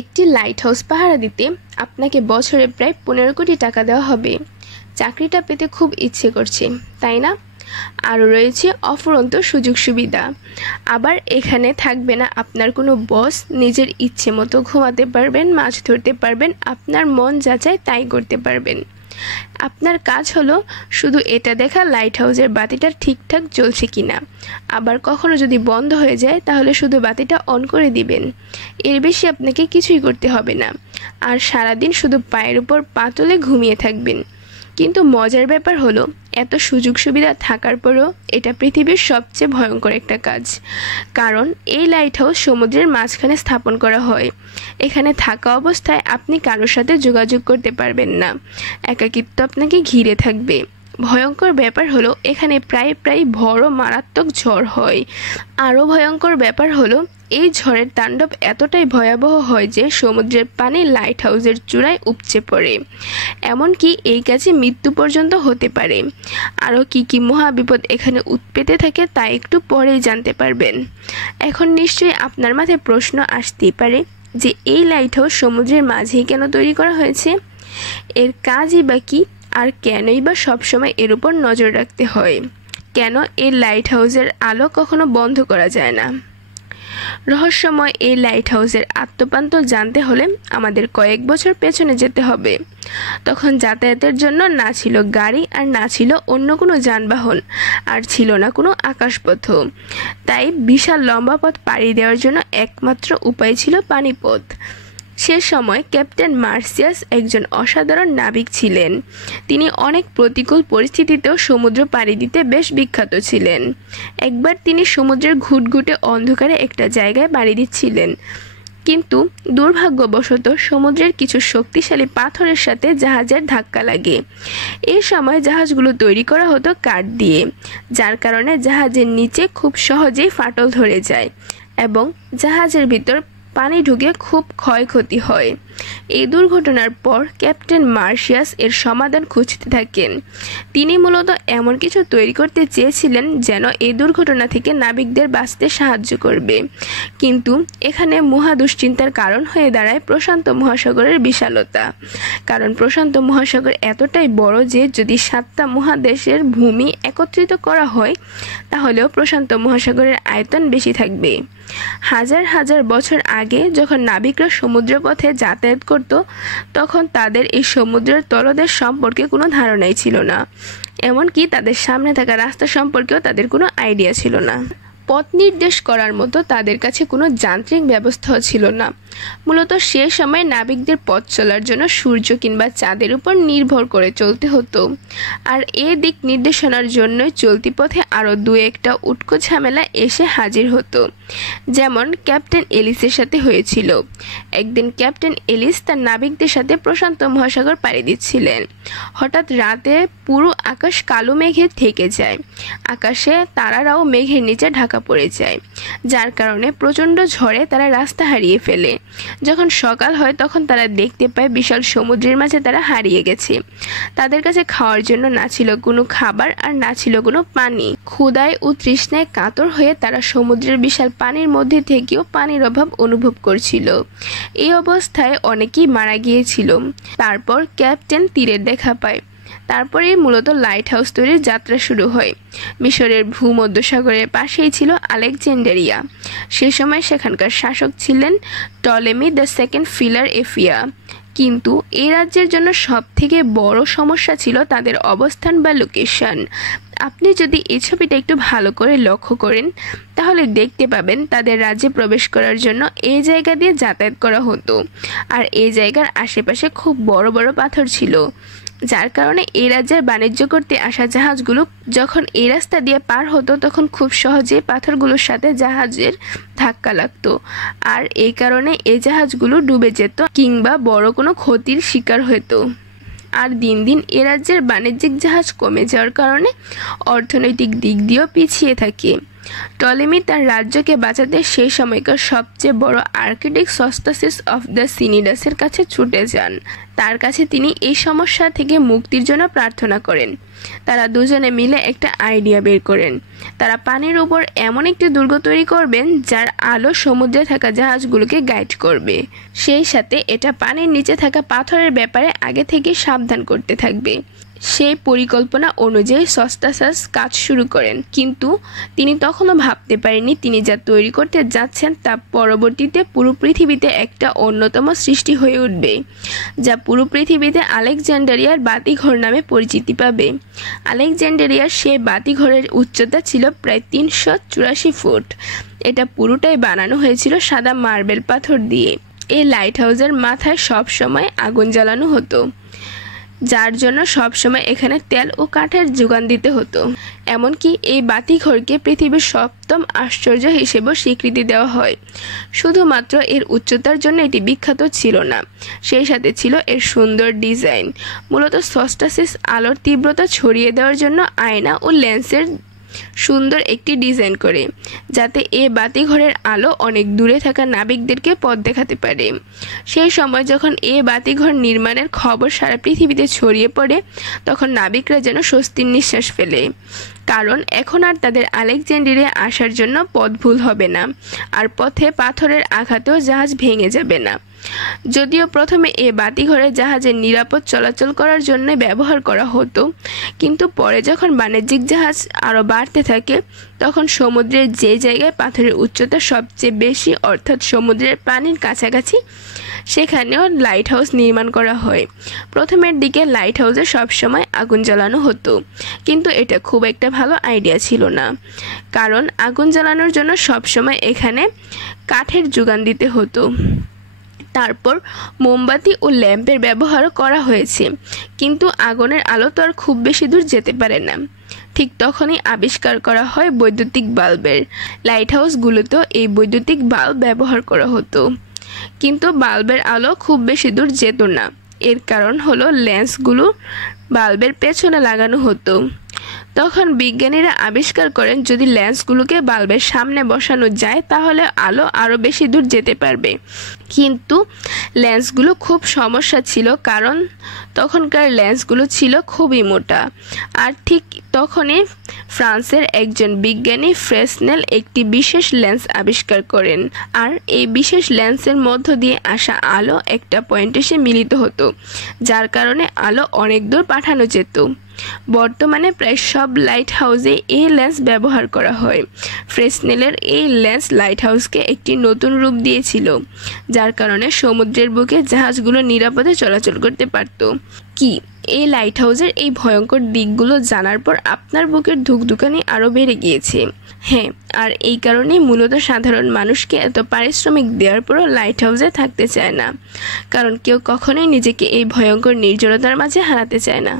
একটি light house পাহারা দিতে আপনাকে বছরে প্রায় 15 কোটি টাকা দেওয়া হবে। চাকরিটা পেতে খুব ইচ্ছে করছে, তাই না? আরও রয়েছে অফুরন্ত সুযোগ সুবিধা। আবার এখানে থাকবে না আপনার কোনো বস, নিজের ইচ্ছে মতো ঘুমাতে পারবেন, মাছ ধরতে পারবেন, আপনার মন যা চায় তাই করতে পারবেন। আপনার কাজ হলো শুধু এটা দেখা লাইট হাউসের বাতিটা ঠিকঠাক জ্বলছে কিনা। আবার কখনো যদি বন্ধ হয়ে যায় তাহলে শুধু বাতিটা অন করে দিবেন। এর বেশি আপনাকে কিছুই করতে হবে না। আর সারাদিন শুধু পায়ের উপর পা তুলে ঘুমিয়ে থাকবেন। কিন্তু মজার ব্যাপার হলো, এত সুযোগ সুবিধা থাকার পরেও এটা পৃথিবীর সবচেয়ে ভয়ঙ্কর একটা কাজ। কারণ এই লাইট হাউস সমুদ্রের মাঝখানে স্থাপন করা হয়। এখানে থাকা অবস্থায় আপনি কারোর সাথে যোগাযোগ করতে পারবেন না। একাকিত্ব আপনাকে ঘিরে থাকবে। ভয়ঙ্কর ব্যাপার হলো, এখানে প্রায় বড় মারাত্মক ঝড় হয়। আরও ভয়ঙ্কর ব্যাপার হলো, এই ঝড়ের তাণ্ডব এতটাই ভয়াবহ হয় যে সমুদ্রের পানি লাইট হাউসের চূড়ায় উপচে পড়ে। এমনকি এই কাজে মৃত্যু পর্যন্ত হতে পারে। আরও কি মহাবিপদ এখানে উৎপেতে থাকে তা একটু পরেই জানতে পারবেন। এখন নিশ্চয়ই আপনার মাথায় প্রশ্ন আসতেই পারে যে এই লাইট হাউস সমুদ্রের মাঝেই কেন তৈরি করা হয়েছে? এর কাজই বা কী, আর কেনই বা সবসময় এর উপর নজর রাখতে হয়? কেন এই লাইট হাউসের আলো কখনো বন্ধ করা যায় না? রহস্যময় এই লাইট হাউসের আত্মপান্ত জানতে হলে আমাদের কয়েক বছর পেছনে যেতে হবে। তখন যাতায়াতের জন্য না ছিল গাড়ি, আর না ছিল অন্য কোনো যানবাহন, আর ছিল না কোনো আকাশপথ। তাই বিশাল লম্বা পথ পাড়ি দেওয়ার জন্য একমাত্র উপায় ছিল পানিপথ। সে সময় ক্যাপ্টেন মার্সিয়াস একজন অসাধারণ নাবিক ছিলেন। তিনি অনেক প্রতিকূল পরিস্থিতিতেও সমুদ্র পাড়ি দিতে বেশ বিখ্যাত ছিলেন। একবার তিনি সমুদ্রের ঘুটঘুটে অন্ধকারে একটা জায়গায় পাড়ি দিচ্ছিলেন, কিন্তু দুর্ভাগ্যবশত সমুদ্রের কিছু শক্তিশালী পাথরের সাথে জাহাজের ধাক্কা লাগে। এই সময় জাহাজগুলো তৈরি করা হতো কাঠ দিয়ে, যার কারণে জাহাজের নিচে খুব সহজেই ফাটল ধরে যায় এবং জাহাজের ভিতর পানি ঢুকে খুব ক্ষয়ক্ষতি হয়। এই দুর্ঘটনার পর ক্যাপ্টেন মার্সিয়াস এর সমাধান খুঁজতে থাকেন। তিনি মূলত এমন কিছু তৈরি করতে চেয়েছিলেন যেন এই দুর্ঘটনা থেকে নাবিকদের বাঁচতে সাহায্য করবে। কিন্তু এখানে মহা দুশ্চিন্তার কারণ হয়ে দাঁড়ায় প্রশান্ত মহাসাগরের বিশালতা। কারণ প্রশান্ত মহাসাগর এতটাই বড় যে যদি 7টা মহাদেশের ভূমি একত্রিত করা হয় তাহলেও প্রশান্ত মহাসাগরের আয়তন বেশি থাকবে। হাজার হাজার বছর আগে যখন নাবিকরা সমুদ্রপথে যাতায়াত করত, তখন তাদের এই সমুদ্রের তলদেশ সম্পর্কে কোনো ধারণাই ছিল না। এমনকি তাদের সামনে থাকা রাস্তা সম্পর্কেও তাদের কোনো আইডিয়া ছিল না। পথ নির্দেশ করার মতো তাদের কাছে কোনো যান্ত্রিক ব্যবস্থাও ছিল না। মূলত সে সময় নাবিকদের পথ চলার জন্য সূর্য কিংবা চাঁদের উপর নির্ভর করে চলতে হতো। আর এই দিক নির্দেশনার জন্যই চলতি পথে আরও দু একটা উটকো ঝামেলা এসে হাজির হতো, যেমন ক্যাপ্টেন এলিসের সাথে হয়েছিল। একদিন ক্যাপ্টেন এলিস তার নাবিকদের সাথে প্রশান্ত মহাসাগর পাড়ি দিচ্ছিলেন। হঠাৎ রাতে পুরো আকাশ কালো মেঘে ঢেকে যায়। আকাশে তারারাও মেঘের নিচে ঢাকা পড়ে যায়, যার কারণে প্রচণ্ড ঝড়ে তারা রাস্তা হারিয়ে ফেলে। যখন সকাল হয় তখন তারা দেখতে পায় বিশাল সমুদ্রের মাঝে তারা হারিয়ে গেছে। তাদের কাছে খাওয়ার জন্য না ছিল কোনো খাবার, আর না ছিল কোনো পানি। ক্ষুধায় ও তৃষ্ণায় কাতর হয়ে তারা সমুদ্রের বিশাল পানির মধ্যে থেকেও পানির অভাব অনুভব করছিল। এই অবস্থায় অনেকেই মারা গিয়েছিল। তারপর ক্যাপ্টেন তীরের দেখা পায়। তারপরেই মূলত লাইট হাউস তৈরির যাত্রা শুরু হয়। মিশরের ভূমধ্যসাগরের পাশেই ছিল আলেকজান্ডারিয়া। সে সময় সেখানকার শাসক ছিলেন টলেমি দ্য সেকেন্ড ফিলাডেলফিয়া। কিন্তু এই রাজ্যের জন্য সবথেকে বড় সমস্যা ছিল তাদের অবস্থান বা লোকেশন। আপনি যদি এই ছবিটা একটু ভালো করে লক্ষ্য করেন তাহলে দেখতে পাবেন তাদের রাজ্যে প্রবেশ করার জন্য এই জায়গা দিয়ে যাতায়াত করা হতো। আর এই জায়গার আশেপাশে খুব বড় বড় পাথর ছিল, যার কারণে এই রাজ্যের বাণিজ্য করতে আসা জাহাজগুলো যখন এই রাস্তা দিয়ে পার হতো তখন খুব সহজে পাথরগুলোর সাথে জাহাজের ধাক্কা লাগতো। আর এই কারণে এই জাহাজগুলো ডুবে যেত কিংবা বড় কোনো ক্ষতির শিকার হতো। আর দিন দিন এ রাজ্যের বাণিজ্যিক জাহাজ কমে যাওয়ার কারণে অর্থনৈতিক দিক দিয়েও পিছিয়ে থাকে। টলেমি তার রাজ্যকে বাঁচাতে সেই সময়কার সবচেয়ে বড় আর্কিটেক্ট সস্টাসিস অফ দ্য সিনিডাসের কাছে ছুটে যান। তার কাছে তিনি এই সমস্যা থেকে মুক্তির জন্য প্রার্থনা করেন। তারা দুজনে মিলে একটা আইডিয়া বের করেন। তারা পানির উপর এমন একটি দুর্গ তৈরি করবেন যার আলো সমুদ্রে থাকা জাহাজগুলোকে গাইড করবে, সেই সাথে এটা পানির নিচে থাকা পাথরের ব্যাপারে আগে থেকে সাবধান করতে থাকবে। সেই পরিকল্পনা অনুযায়ী সস্টাসাস কাজ শুরু করেন, কিন্তু তিনি তখনও ভাবতে পারেননি তিনি যা তৈরি করতে যাচ্ছেন তা পরবর্তীতে পুরো পৃথিবীতে একটা অন্যতম সৃষ্টি হয়ে উঠবে, যা পুরো পৃথিবীতে আলেকজান্ডারিয়ার বাতিঘর নামে পরিচিতি পাবে। আলেকজান্ডারিয়ার সেই বাতিঘরের উচ্চতা ছিল প্রায় 384 ফুট। এটা পুরোটাই বানানো হয়েছিল সাদা মার্বেল পাথর দিয়ে। এই লাইট হাউসের মাথায় সবসময় আগুন জ্বালানো হতো, যার জন্য সবসময় এখানে তেল ও কাঠের যোগান দিতে হতো। এমনকি এই বাতিঘরকে পৃথিবীর সপ্তম আশ্চর্য হিসেবেও স্বীকৃতি দেওয়া হয়। শুধুমাত্র এর উচ্চতার জন্য এটি বিখ্যাত ছিল না, সেই সাথে ছিল এর সুন্দর ডিজাইন। মূলত সস্টাসিস আলোর তীব্রতা ছড়িয়ে দেওয়ার জন্য আয়না ও লেন্সের সুন্দর একটি ডিজাইন করে, যাতে এ বাতিঘরের আলো অনেক দূরে থাকা নাবিকদেরকে পথ দেখাতে পারে। সেই সময় যখন এ বাতিঘর নির্মাণের খবর সারা পৃথিবীতে ছড়িয়ে পড়ে, তখন নাবিকরা যেন স্বস্তির নিঃশ্বাস ফেলে, কারণ এখন আর তাদের আলেকজান্ডারিয়া আসার জন্য পথ ভুল হবে না, আর পথে পাথরের আঘাতেও জাহাজ ভেঙে যাবে না। যদিও প্রথমে এ বাতিঘরে জাহাজের নিরাপদ চলাচল করার জন্য ব্যবহার করা হতো, কিন্তু পরে যখন বাণিজ্যিক জাহাজ আরও বাড়তে থাকে, তখন সমুদ্রের যে জায়গায় পাথরের উচ্চতা সবচেয়ে বেশি, অর্থাৎ সমুদ্রের পানির কাছাকাছি, সেখানেও লাইট হাউস নির্মাণ করা হয়। প্রথমের দিকে লাইট হাউসে সবসময় আগুন জ্বালানো হতো, কিন্তু এটা খুব একটা ভালো আইডিয়া ছিল না, কারণ আগুন জ্বালানোর জন্য সবসময় এখানে কাঠের যোগান দিতে হতো। তারপর মোমবাতি ও ল্যাম্পের ব্যবহারও করা হয়েছে, কিন্তু আগুনের আলো তো আর খুব বেশি দূর যেতে পারে না। ঠিক তখনই আবিষ্কার করা হয় বৈদ্যুতিক বাল্বের। লাইট হাউসগুলোতেও এই বৈদ্যুতিক বাল্ব ব্যবহার করা হতো, কিন্তু বাল্বের আলো খুব বেশি দূর যেত না। এর কারণ হলো লেন্সগুলো বাল্বের পেছনে লাগানো হতো। তখন বিজ্ঞানীরা আবিষ্কার করেন যদি লেন্সগুলোকে বাল্বের সামনে বসানো যায় তাহলে আলো আরও বেশি দূর যেতে পারবে, কিন্তু লেন্সগুলো খুব সমস্যা ছিল, কারণ তখনকার লেন্সগুলো ছিল খুবই মোটা। আর ঠিক তখনই ফ্রান্সের একজন বিজ্ঞানী ফ্রেসনেল একটি বিশেষ লেন্স আবিষ্কার করেন, আর এই বিশেষ লেন্সের মধ্য দিয়ে আসা আলো একটা পয়েন্টে এসে মিলিত হতো, যার কারণে আলো অনেক দূর পাঠানো যেত। বর্তমানে প্রায় সব লাইট হাউসে এই লেন্স ব্যবহার করা হয়। ফ্রেসনেলের এই লেন্স লাইট হাউসকে একটি নতুন রূপ দিয়েছিল, যার কারণে সমুদ্রের বুকে জাহাজগুলো নিরাপদে চলাচল করতে পারত। কি এই লাইট হাউসের এই ভয়ঙ্কর দিকগুলো জানার পর আপনার বুকের ধুকধুকানি আরও বেড়ে গিয়েছে? হ্যাঁ, আর এই কারণেই মূলত সাধারণ মানুষকে এত পারিশ্রমিক দেওয়ার পরও লাইট হাউসে থাকতে চায় না, কারণ কেউ কখনোই নিজেকে এই ভয়ঙ্কর নির্জনতার মাঝে হারাতে চায় না।